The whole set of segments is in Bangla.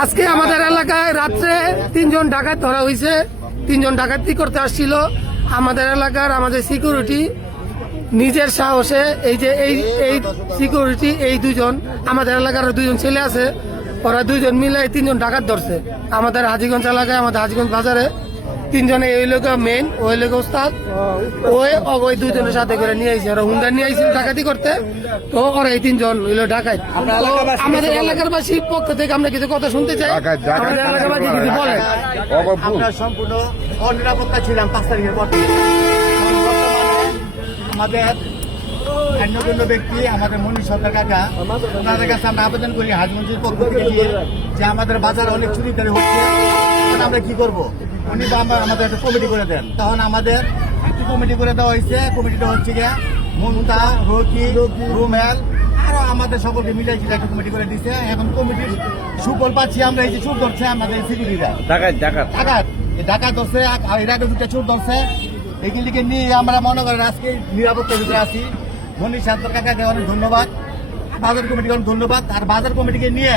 আজকে আমাদের এলাকায় রাত্রে 3 জন ডাকাত ধরা হয়েছে। 3 জন ডাকাতি করতে আসছিল। আমাদের এলাকার আমাদের সিকিউরিটি নিজের সাহসে এই সিকিউরিটি এই 2 জন আমাদের এলাকার 2 জন ছেলে আছে, ওরা 2 জন মিলে 3 জন ডাকাত ধরছে আমাদের হাজীগঞ্জ এলাকায়, আমাদের হাজীগঞ্জ বাজারে। 3 জনে এই লোক মেন, ওই লোক ওস্তাদ, ওই 2 জনের সাথে করে নিয়ে আইছে। ওরা হুন্ডা নিয়ে আইছিল ডাকাতি করতে, তো ওরা এই 3 জন হইলো ডাকাত। আমাদের এলাকার বাসীর পক্ষ থেকে আমরা কিছু কথা শুনতে চাই। আমাদের এলাকাবাসী কিছু বলেন। আমরা সম্পূর্ণ অনিরাপত্তা ছিলাম 5 তারিখের পর থেকে। আমাদের অন্যতম ব্যক্তি আমাদের মনির সরকার কাকা, ওনাদের কাছে আমরা আবেদন করি হাজগঞ্জের পক্ষ থেকে যে আমাদের বাজারে অনেক চুরিদারি হচ্ছে, আমরা কি করব। উনি আমাদের একটা কমিটি করে দেন, তখন আমাদের একটি কমিটি করে দেওয়া হয়েছে। কমিটিটা হচ্ছে গিয়া মমতা, রকি, রুমেল আরো আমাদের সকলকে মিলে একটা কমিটি করে দিচ্ছে। এখন কমিটির সুফল পাচ্ছি আমরা। এই যে চোর ধরছে আমাদের সিকিউরিটিরা, ডাকাত ধরছে, এর আগে 2টা চোর ধরছে। এগুলিকে নিয়ে আমরা মনে করেন আজকে নিরাপত্তার ভিতরে আছি। মনির সরকার কাকাকে অনেক ধন্যবাদ, বাজার কমিটিকে অনেক ধন্যবাদ। আর বাজার কমিটিকে নিয়ে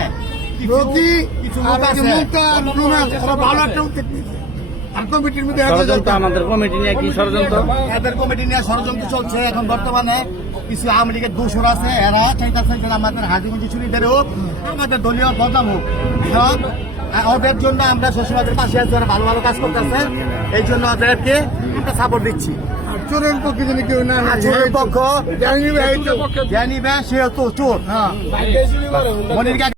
কিছু লোক আছে ভালো একটা উদ্যোগ নিয়েছে। আর কমিটির মধ্যে আমাদের কমিটি নিয়ে কি ষড়যন্ত্র, এদের কমিটি নিয়ে ষড়যন্ত্র চলছে। এখন বর্তমানে কিছু আওয়ামী লীগের দোষর আছে, এরা চাইতেছে আমাদের হাজীগঞ্জ চুরিদের হোক, আমাদের দলীয় বদনাম হোক। ওদের জন্য আমরা সবসময় পাশে আছি, ওরা ভালো ভালো কাজ করতেছে, এই জন্য ওদেরকে আমরা সাপোর্ট দিচ্ছি। চোরের পক্ষে যদি কেউ না চোরের পক্ষ জানিবে, সে তো চোর। মনির